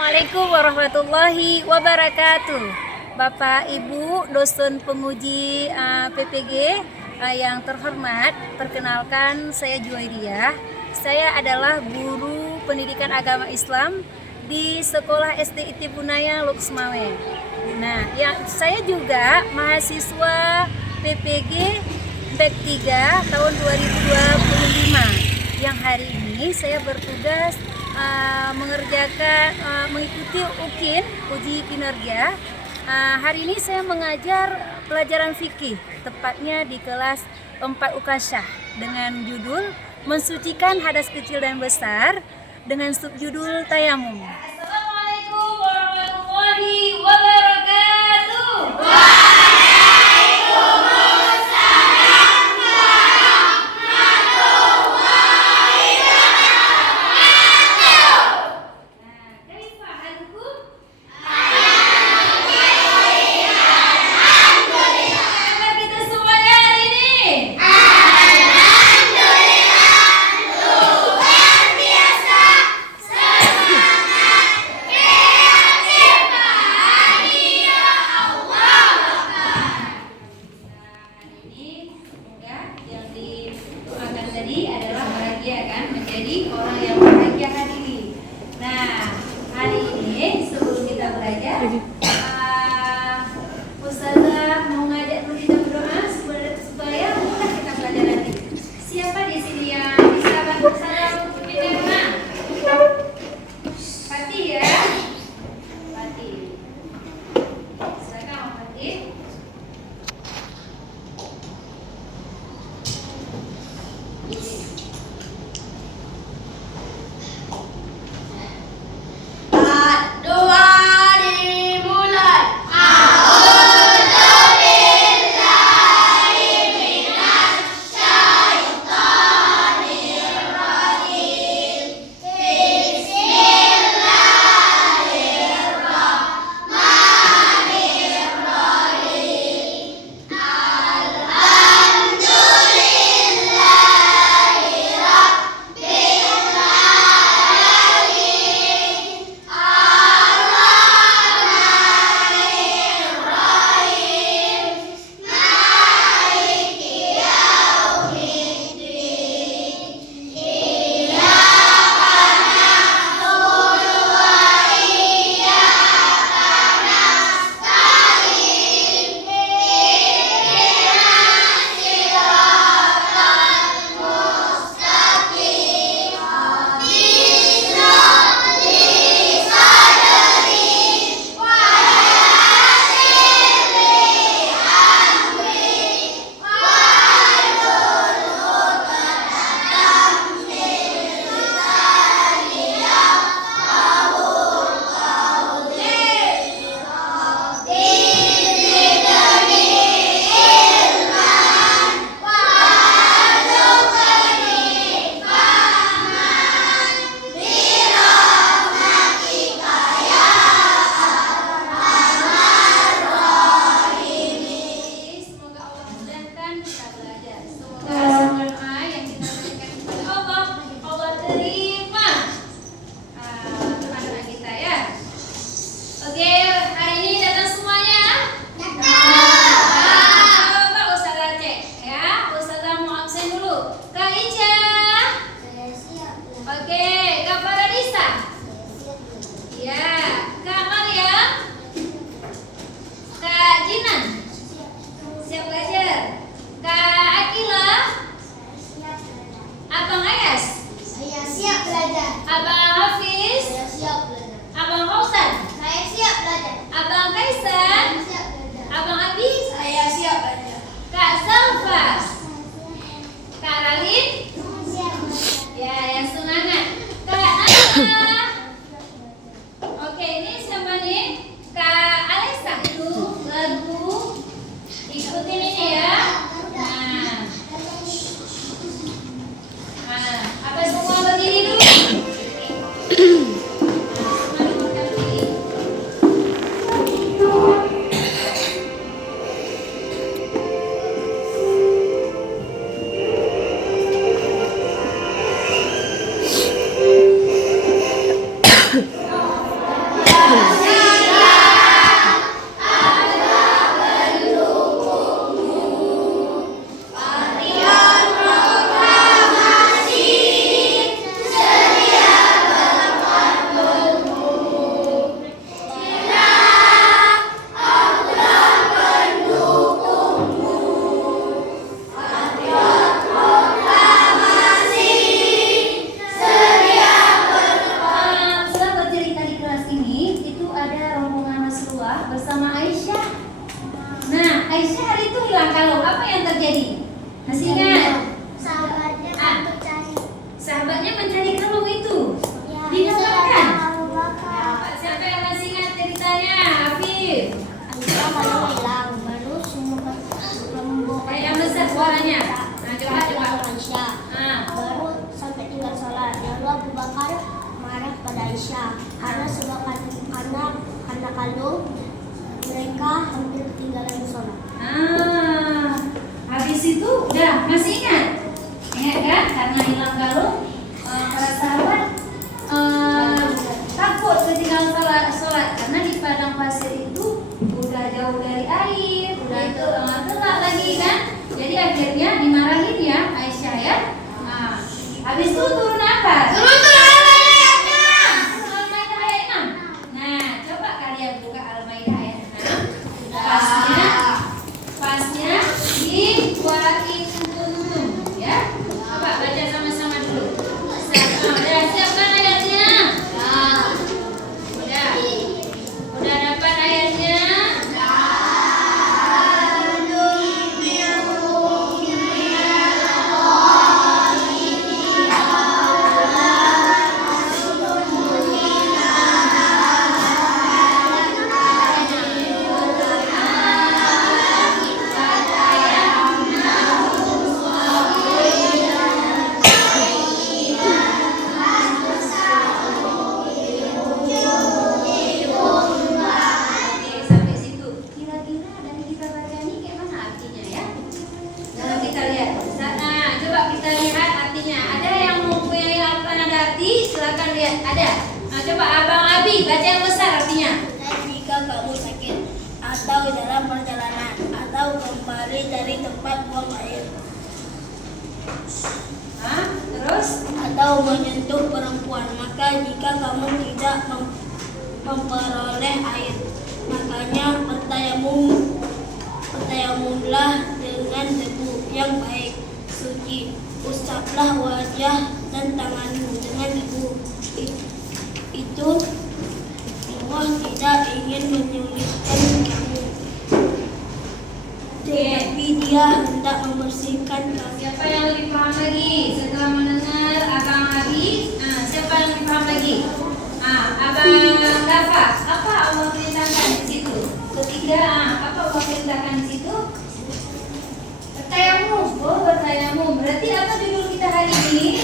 Assalamualaikum warahmatullahi wabarakatuh. Bapak Ibu dosen penguji PPG yang terhormat, perkenalkan saya Juwairiyah. Saya adalah guru pendidikan agama Islam di Sekolah SD IT Bunaya Luxmawe. Nah, saya juga mahasiswa PPG BEP 3 tahun 2025 yang hari ini saya bertugas mengikuti UKIN, uji kinerja. Hari ini saya mengajar pelajaran fikih, tepatnya di kelas 4 Ukasyah dengan judul Mensucikan Hadas Kecil dan Besar dengan subjudul Tayamum. Assalamualaikum warahmatullahi wabarakatuh. Tadi adalah bahagia kan, menjadi orang yang bahagia hari ini. Nah, hari ini sebelum kita belajar, Ustazah mau ngajak dulu kita berdoa supaya mudah kita belajar nanti. Siapa di sini yang bisa bantu saya untuk berdoa? Fatih ya, Fatih. Silakan Fatih. Doa dimulai. bersama Aisyah. Nah, Aisyah hari itu hilang kalung. Apa yang terjadi? Masih ingat? Sahabatnya mencari. Sahabatnya mencari kalung itu. Ya, Didapatkan. Abu Bakar. Siapa yang masih ingat ceritanya? Afif. Aisyah kalau hilang, baru semua lembut. Yang besar suaranya. Nah, coba. Aisyah. Nah. Baru sampai tinggal sholat. Lalu Abu Bakar marah pada Aisyah karena karena kalung mereka hampir ketinggalan sholat. Habis itu udah masih ingat? Ingat kan? Karena hilang kalung, para sahabat takut ketinggalan sholat karena di padang pasir itu udah jauh dari air, udah gelap lagi kan? Jadi akhirnya dimarahin ya Aisyah ya. Habis itu turun apa? Turun Al-Maidah ayat 6. Nah, coba kalian buka Al-Maidah ayat 6. Pasnya di Wa'in kuntum ya. Coba baca sama-sama dulu. Udah siap kan ayatnya? Udah dapat ayatnya? Atau dalam perjalanan atau kembali dari tempat buang air Terus atau menyentuh perempuan, maka jika kamu tidak memperoleh air, makanya bertayamumlah dengan debu yang baik suci, usaplah wajah dan tanganmu dengan debu itu. Allah tidak ingin menyulitkan kamu, tetapi Dia hendak membersihkan kamu. siapa yang lebih paham lagi setelah mendengar Abang Abi? Siapa yang lebih paham lagi? Abang Dafa, apa Allah perintahkan di situ? Ketiga, apa Allah perintahkan di situ? Bertayamum. Oh, bertayamum. Berarti apa judul kita hari ini?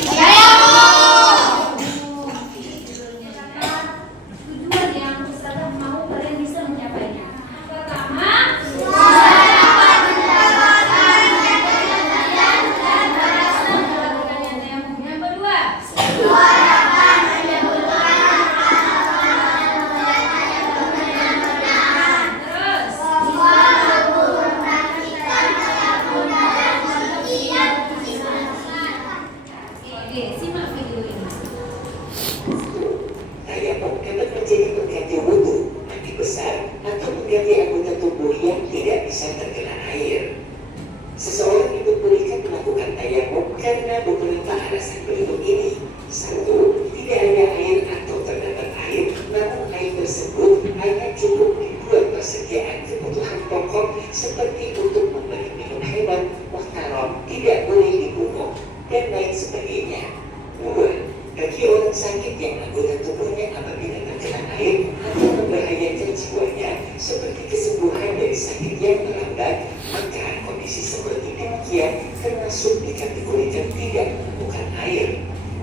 Tujuan yang Ustazah mau kalian bisa mencapainya. Pertama, yang kedua, terus oke, simak video ini. Tayamum dapat menjadi pengganti wudhu, mandi besar, atau mengganti anggota tubuh yang tidak bisa terkena air. Seseorang diperbolehkan melakukan tayamum karena beberapa alasan berikut ini. 1. Tidak ada air atau terdapat air, namun air tersebut hanya cukup dibuat persediaan kebutuhan pokok seperti untuk memberi minum hewan, muhtaram, tidak boleh dibunuh, dan lain sebagainya. 2. Bagi orang sakit yang anggota tubuhnya apabila terkena air akan membahayakan jiwanya, seperti kesembuhan dari sakit yang melambat, maka kondisi seperti demikian termasuk dikategorikan tidak menemukan air.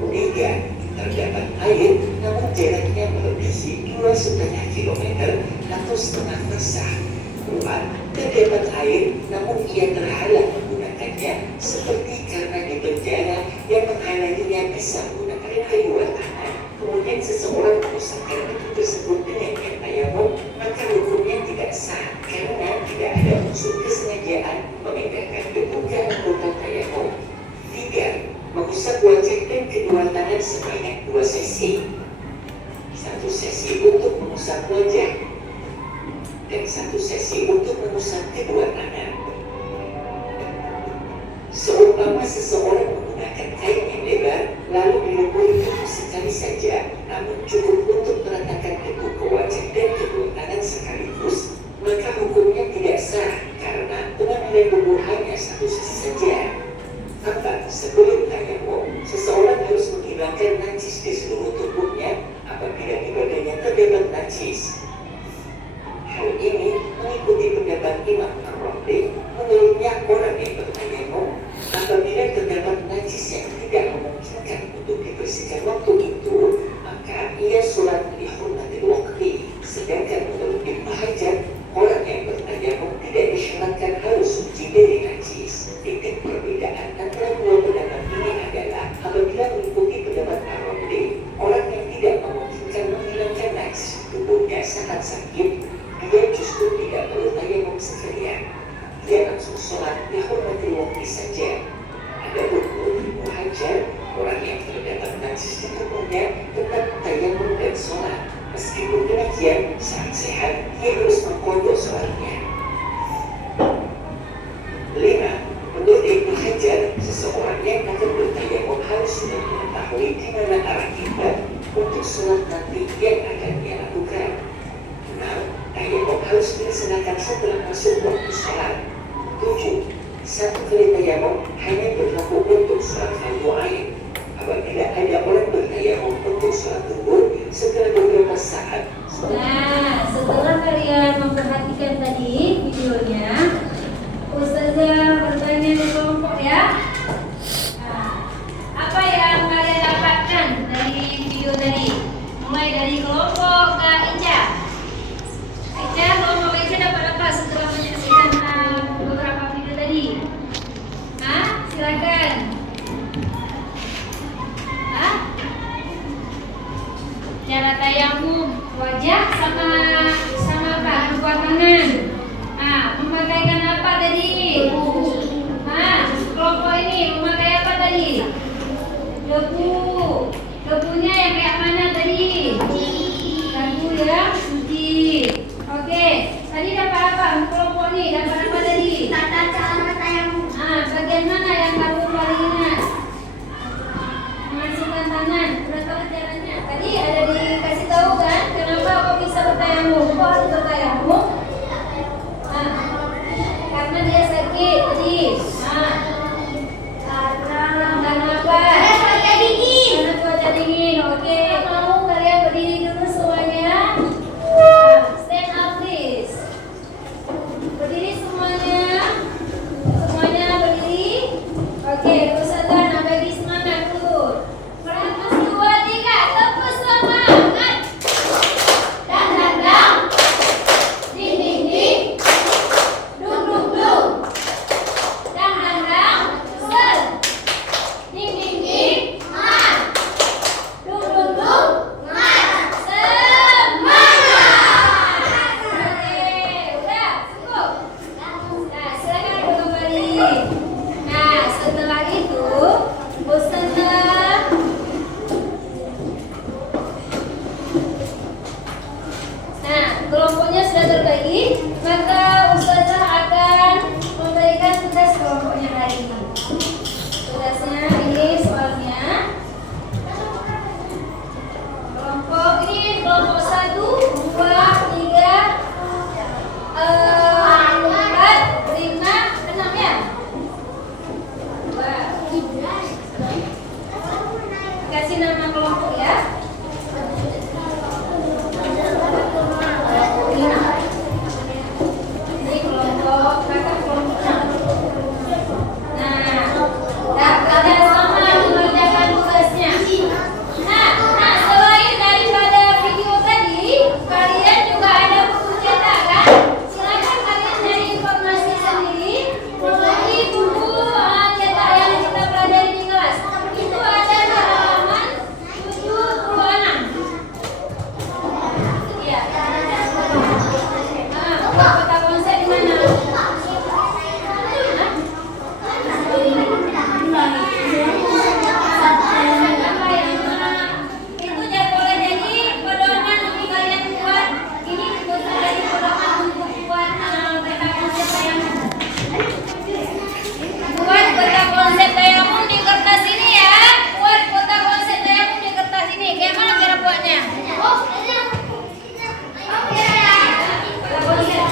3. Terdapat air namun jaraknya melebihi 2,5 kilometer atau setengah persah. 4. Terdapat air namun ia terhalang menggunakannya, seperti karena di penjara yang menghalanginya bisa menggunakan air tanah. Kemudian seseorang merusakkan itu tersebut dengan tayamum, maka hukumnya tidak sah karena tidak ada unsur kesengajaan memindahkan debu ke anggota tayamum. 3. Mengusap wajah dan kedua tangan sebanyak 2 sesi. 1 sesi untuk mengusap wajah dan 1 sesi untuk mengusap kedua tangan. Seumpama seseorang menggunakan kain yang lebar lalu dilumuri debu sekali saja, namun cukup untuk meratakan debu ke wajah dan kedua tangan sekaligus, najis. Hal ini mengikuti pendapat Imam Ar-Razi. Menurutnya orang yang bertayamum apabila terdapat najis yang tidak memungkinkan untuk dibersihkan waktu itu, maka ia sholat li hurmatil waqti. Sedangkan menurut Ibnu Hajar, orang yang bertayamum tidak disyaratkan harus suci dari najis. Titik perbedaan antara dua pendapat ini adalah apabila mengikuti pendapat Ar-Razi, orang yang tidak memungkinkan menghilangkan najis tubuhnya saat sakit, dia justru tidak perlu tayamum sekalian. Dia langsung sholat li hurmatil waqti saja. Adapun menurut Ibnu Hajar, orang yang terdapat najis di tubuhnya tetap tayamum dan sholat. Meskipun demikian, saat sehat, dia harus mengqadha sholatnya. 5. Menurut Ibnu Hajar, seseorang yang akan bertayamum harus sudah mengetahui di mana arah kiblat untuk sholat nanti yang akan dia lakukan. 6. Tayamum harus dilaksanakan setelah masuk waktu sholat. 7. Satu kali tayamum hanya berlaku untuk sholat fardu ain. Apabila ada orang bertayamum untuk sholat zuhur setelah beberapa saat. Nah, setelah kalian memperhatikan tadi videonya, Ustazah bertanya di kelompok ya. Nah, apa yang kalian dapatkan dari video tadi? Mulai dari kelompok Kak Ica. Ica, kelompok Ica dapat apa setelah menyaksikan beberapa video tadi? Hah? Silakan. Hah? Cara tayamum wajah sama apa? Kedua tangan. Nah, memakaikan apa tadi? Nah, kelompok ini memakai apa tadi? Debu. Debunya yang kayak mana tadi? Debu yang suci. Oke, tadi dapat apa? Kelompok ini dapat apa tadi? Tata cara tayamum. Nah, bagian mana yang kamu paling ingat? Memasukkan tangan. Udah tahu caranya? Tadi ada dikasih tahu kan? Kenapa kok bisa bertayamum? Kok harus bertayamum? Nah, karena dia sakit tadi. Nah, karena apa? Cuaca dingin. Karena cuaca dingin. Oke, mau kalian berdiri dulu semuanya. Nah, stand up please. Berdiri semuanya. Semuanya berdiri. Oke, Ustazah nak bagi semangat dulu. Berapa 2, 3, tepuk semangat. Dan dandang. Ding ding ding. Dung dung dung. Dan dandang. Sel. Ding ding ding. Mar. Dung dung dung. Mar. Semangat. Oke, udah cukup. Nah, silakan ibu kembali. Nah, setelah itu Ustazah Nah, kelompoknya sudah terbagi, maka Ustazah akan memberikan tugas kelompoknya hari ini. Tugasnya ini soalnya kelompok ini kelompok 1, 2, 3, 4, 5, 6 ya? Wah, kasih nama kelompok ya. Ini kelompok kakak kelompok. Nah, kalian sama mengerjakan tugasnya. Nah, selain daripada video tadi, kalian juga ada buku cetak kan? Silakan kalian cari informasi sendiri melalui buku cetak yang kita pelajari di kelas. Itu ada di halaman 76. Iya. Kota konsep di mana? Itu boleh jadi pedoman untuk kalian buat ini bisa jadi pedoman untuk buat peta konsep tayamum. Buat peta konsep tayamum di kertas ini ya. Buat peta konsep tayamum di kertas ini. Kayak mana cara buatnya? Peta konsep.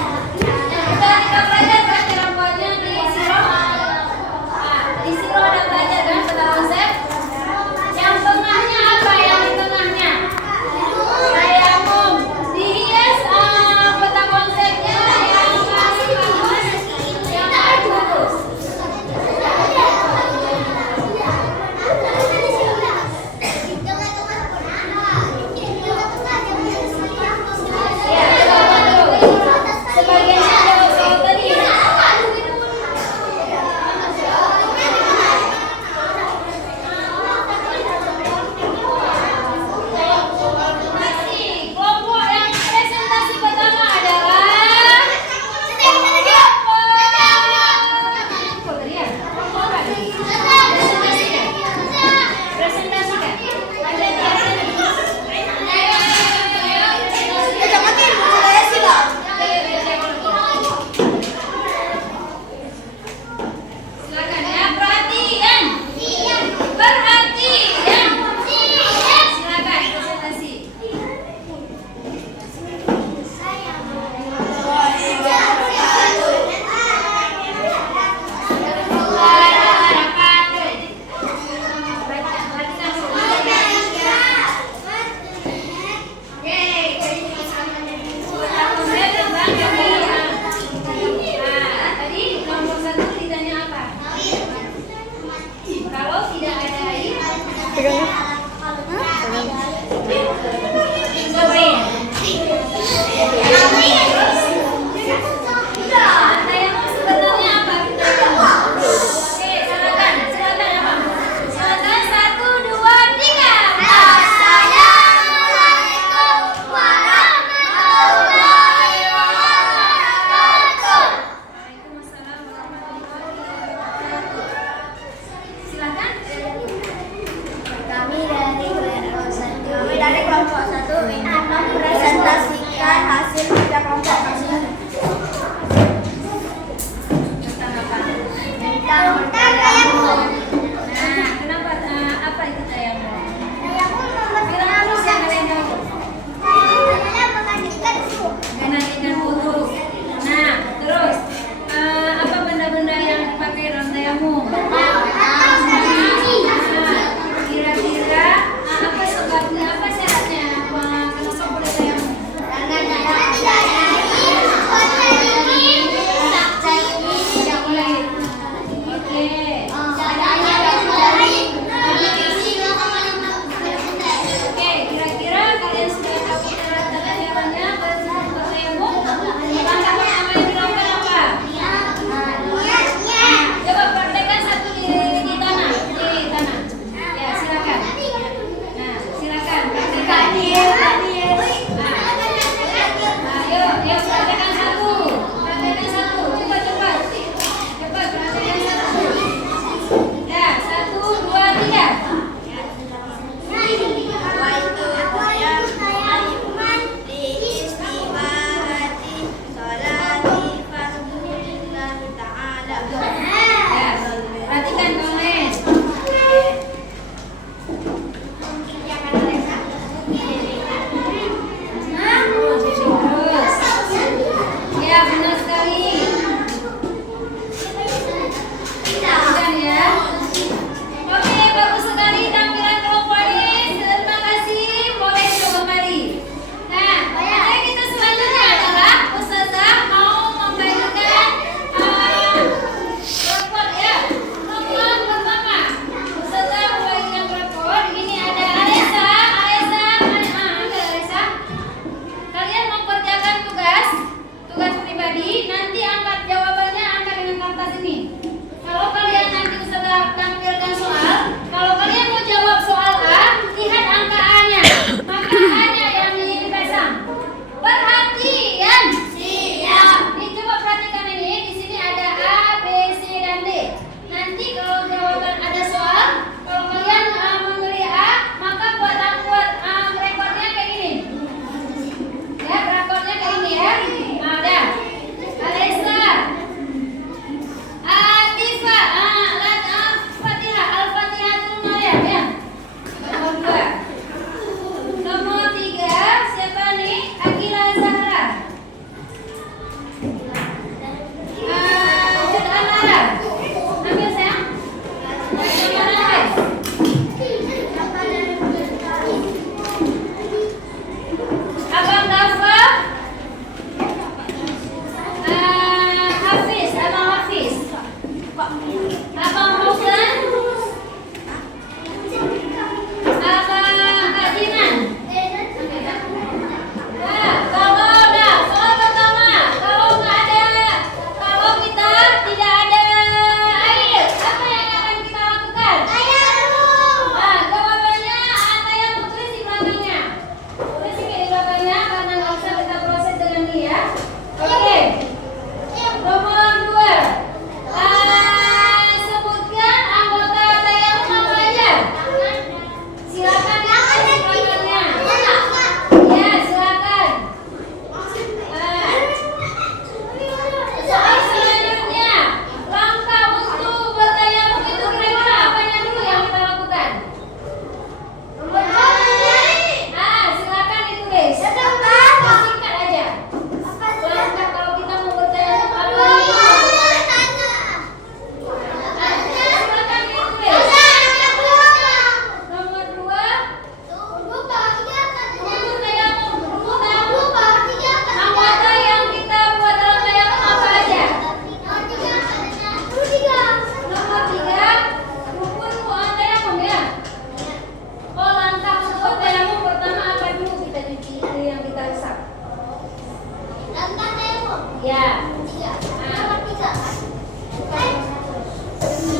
Ya.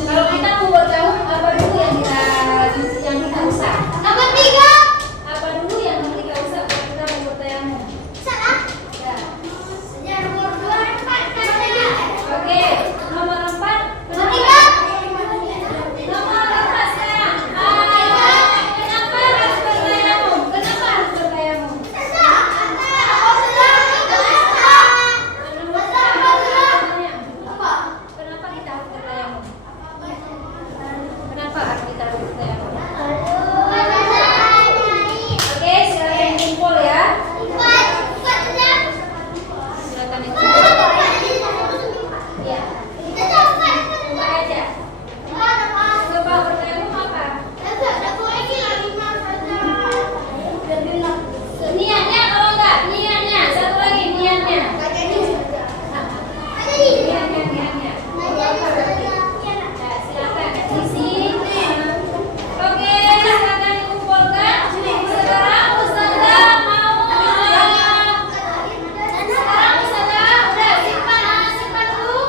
Kalau kita mau bertahun, apa dulu yang kita usah? Nomor 3. Apa dulu yang kita usah kalau kita mau bertayamum? Salah. Ya. Nomor 2, 4, Oke, nomor 4. Nomor 3. Nomor 4 sekarang. Kenapa harus bertayamum? Kenapa harus bertayamum? Kenapa kita harus bertayamum? Kenapa harus kita harus bertayamum? Oke, silakan kumpul ya. Silakan itu. Ya. Buka aja. Coba bertayamum apa? Niatnya kalau enggak, niatnya. Satu lagi niatnya. Niatnya. Ya, silakan isi. Oke, silakan dikumpulkan. Sekarang Ustazah mau sekarang Ustazah udah simpan dulu.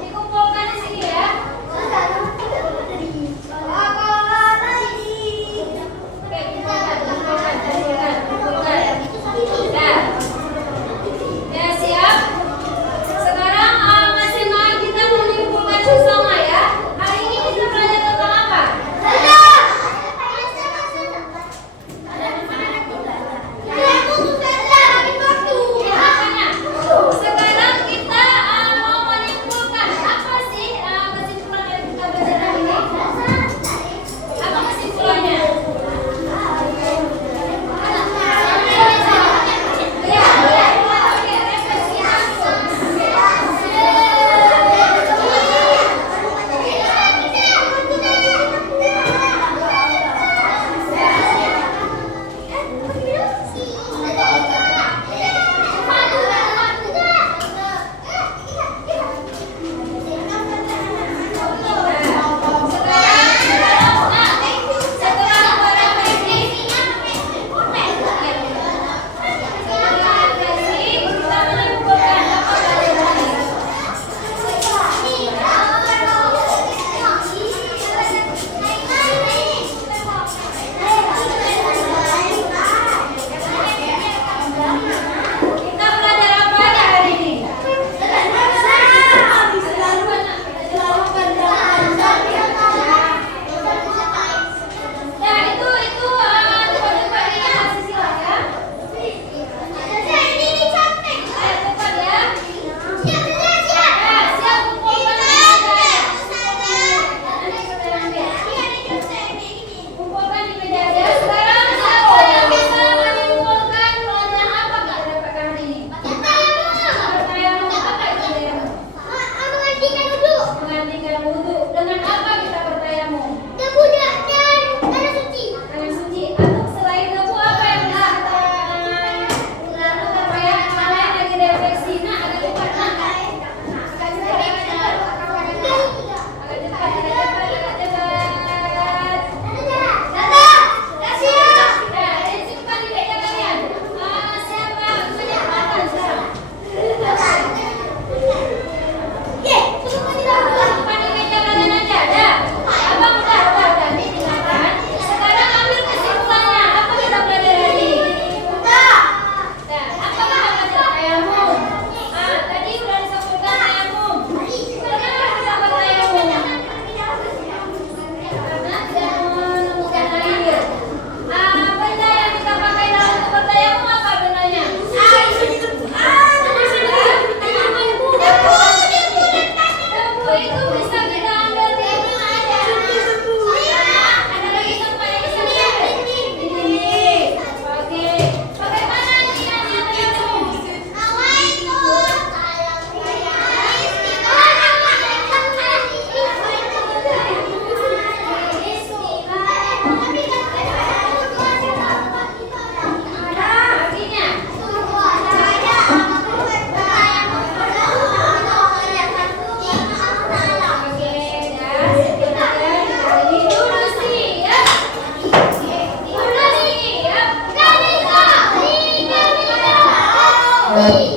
Dikumpulkan di sini ya. Oke, kumpulkan. Ya, siap. Sekarang masing-masing kita menyimpulkan bersama ya. Hari ini kita belajar tentang apa? Makanya, sekarang kita mau menyimpulkan apa sih kesimpulan dari kita belajar hari ini? Apa kesimpulannya? Ya, oke, refleksikan kita belajar apa aja hari ini? Ya, itu coba dilihat sisilah ya. Ayo cepat ya. Siap kumpulkan aja. Kumpulkan di meja aja. Sekarang siapa yang bisa menyimpulkan pelajaran apa kita dapatkan hari ini? Bertayamum apa itu bertayamum? Menghentikan wudu. Dengan apa kita bertayamum? Tangan suci. Atau selain debu apa yang bisa kita lakukan ya? Mana yang lagi refleksi? Nah, agak cepat. Ya, simpan di meja kalian. Siapa makan sekarang? Simpan di meja kalian aja. Ya. Abang udah. Nih dengarkan. Sekarang ambil kesimpulannya. Apa kita belajar hari ini? Nah, apa kita belajar? Tayamum. Tadi udah disebutkan tayamum. Kenapa kita bertayamum? Karena tidak menemukan air. Benda yang kita pakai dalam bertayamum apa bendanya? Debu itu bisa kita ambil di rumah aja. Ada lagi tempat yang bisa kita ambil. Ini. Oke. Bagaimana niatnya tayamum? Artinya Thank you.